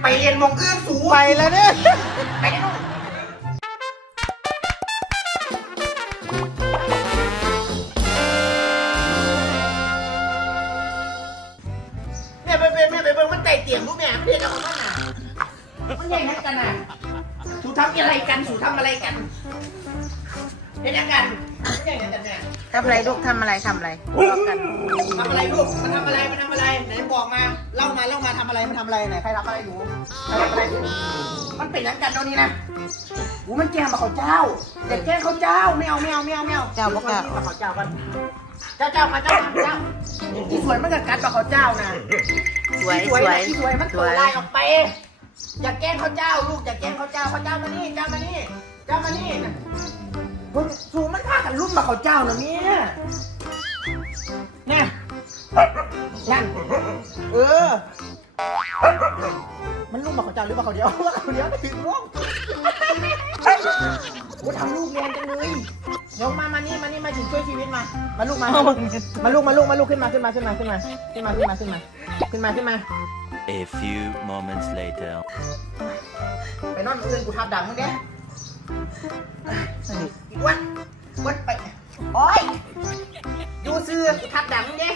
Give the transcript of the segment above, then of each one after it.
ไปเรียนมองอื่นสูไปแล้วเนี่ยไปนู่นแม่ไปไปแม่ไปเบิ่งมันไต่เตียงลูกแม่ไม่ได้เอาของมันน่ะมันแย่งกันกันน่ะสู ทำอะไรกันสูทำอะไรกันเป็นยังกันมันแย่งกันกันแม่ทำอะไรลูกทำอะไรทำอะไรทะเลาะกันทำอะไรลูกมันทำอะไรมันทำอะไรไหนบอกมาเล่ามาเล่ามาทำอะไรมันทำอะไรไหนใครทำอะไรอยู่ใครทำอะไรอยู่มันเป็นยังกันตรงนี้นะโอ้มันแกล้งมาเขาเจ้าเด็กแกล้งเขาเจ้าไม่เอาไม่เอาไม่เอาไม่เอาเจ้าบอกว่ามาเขาเจ้ากันเจ้าเจ้ามาเจ้ามาเจ้าอีสวยมันก็กัดมาเขาเจ้านะสวยอีสวยนะอีสวยมันสตัววยลายออกไป อย่าแกล้งเขาเจ้าลูกอย่าแกล้งเขาเจ้าเขาเจ้ามานี่เจ้ามานี่เจ้ามานี่นะเฮ้สูมันฆ่ากันรุ่มมาเขาเจ้านะเนี่ยเนี่ยนั่นเออ มันลูกมมาเขาเจ้าหรือมาเขาเดียวว่าเขาเดียวไม่ถึงลูกกูทำลูกเรียนจังเลยเดี๋ยวมามานี่มานี่มาถึงช่วยชีวิตมา มาลูกมา มาลูกมาลูกมาลูกขึ้นมาขึ้นมาขึ้นมาขึ้นมาขึ้นมาขึ้นมาขึ้นมาขึ้นมาขึ้นมา A few moments later. ไปนอนมื้ออื่นกูทับดังมึงเด้อีกวันวันไป โอ้ยดูซื้อกูทับดังมึงเด้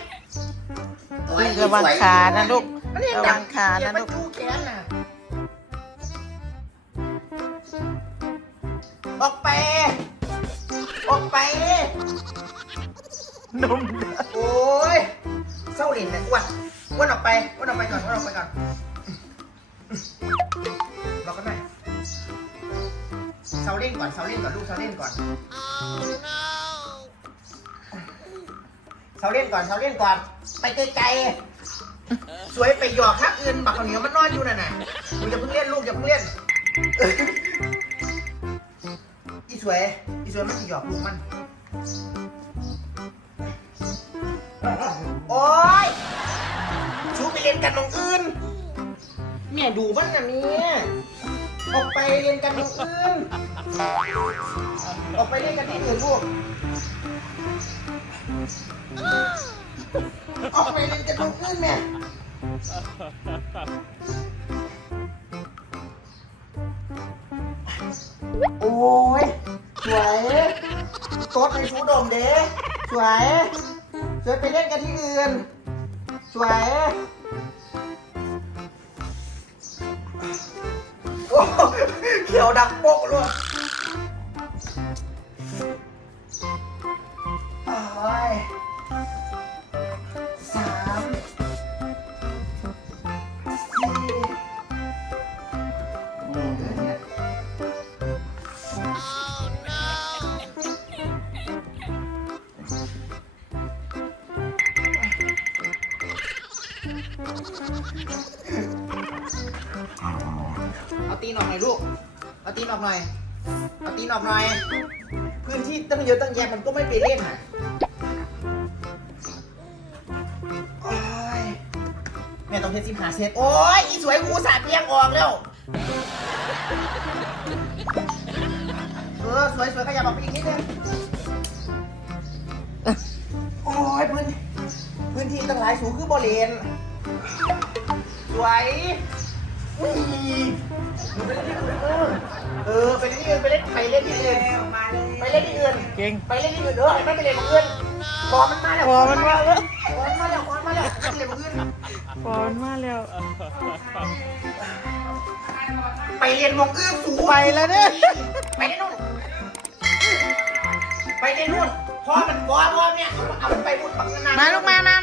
โอ้ยระวังขานะลูกมันเห็นระดัวังขานะเดี๋ยวมัลูกดูแขนน่ะ ออกไป ออกไป นม โอ้ยเศร้าหลินเลยอ้วน อ้วนออกไปอ้วนออกไปก่อนอ้วนออกไปก่อนรอกันหน่อยเซาเล่นก่อนเซาเล่นก่อนลูกเซาเล่นก่อนเซาเล่นก่อนเซาเล่นก่อน ไปไกลๆสวยไปหยอกทักอื่นบักข้าวเหนียวมันนอนอยู่น่ะน่ะมึงอย่าเพิ่งเล่นลูกอย่าเพิ่งเล่นอีสวยอีสวยมันหยอกลูกมัน กันตรงอื่นแม่ดูบ้างนะเนี่ยออกไปเรียนกันตรงอื่นออกไปเรียนกันที่อื่นลูกออกไปเรียนกันตรงอื่นแม่โอ้ยสวยโต๊ดในชูดมเด้สวยสวยไปเล่นกันที่อื่นสวย เขียวดักโปกเลย เอาตีนออกหน่อยลูก เอาตีนออกหน่อย เอาตีนออกหน่อย พื้นที่ตั้งเยอะตั้งแยะมันก็ไม่ไปเล่นอะโอ้ยแม่ต้องเทสิมหาเซตโอ้ยอีสวยกูสาดเลี้ยงออกแล้วเออสวยสวยขยับออกไปอีกนิดนึงโอ้ยพื้นพื้นที่ตั้งหลายสูงคือบริเวณสวย อุ้ยหนูไปเล่นที่อื่นเออเออไปเล่นที่อื่นไปเล่นไปเล่นที่อื่นไปเล่นที่อื่นเก่งไปเล่นที่อื่นเออไม่ไปเล่นของอื่นขอมันมาแล้วขอมันมาแล้วขอมันมาแล้วขอมันมาแล้วไปเล่นของอื่นฟอนมาแล้วไปเรียนวงอื่นสูไปแล้วเนี่ย ไปที่นู่นไปที่นู่นพ่อมันพ่อพ่อเนี่ยเอามันไปบุญปักนาน มาลูกมามา